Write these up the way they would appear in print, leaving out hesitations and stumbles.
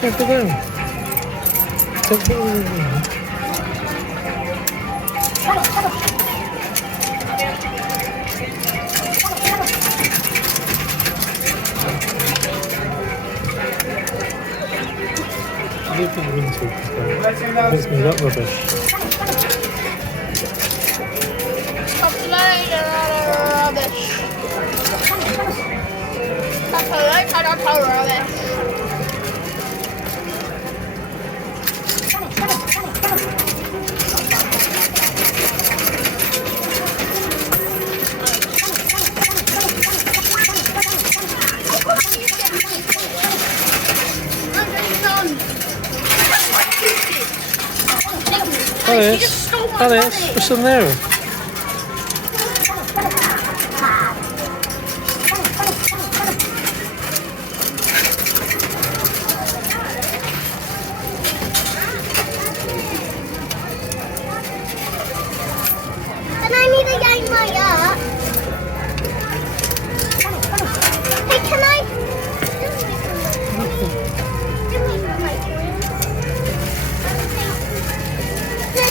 Don't go down. Don't go down. I don't think wind talkers go. Makes me look rubbish. Stop playing rubbish. Stop playing rubbish. Alice, what's in there? And I need to get my up. Hey, can I?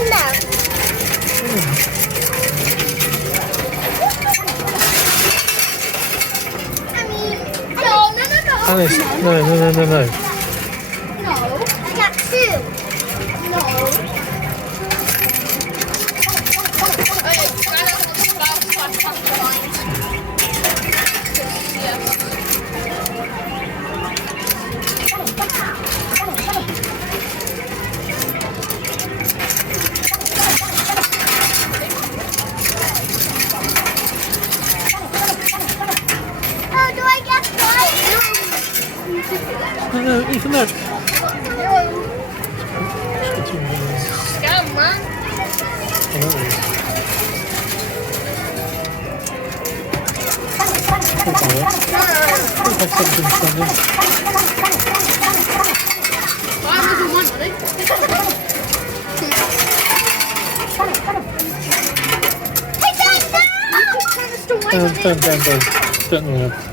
No. Alice, no. No. I got two. No. Oh, do I get one? No, Ethan, look. Scam, man. Don't. Don't.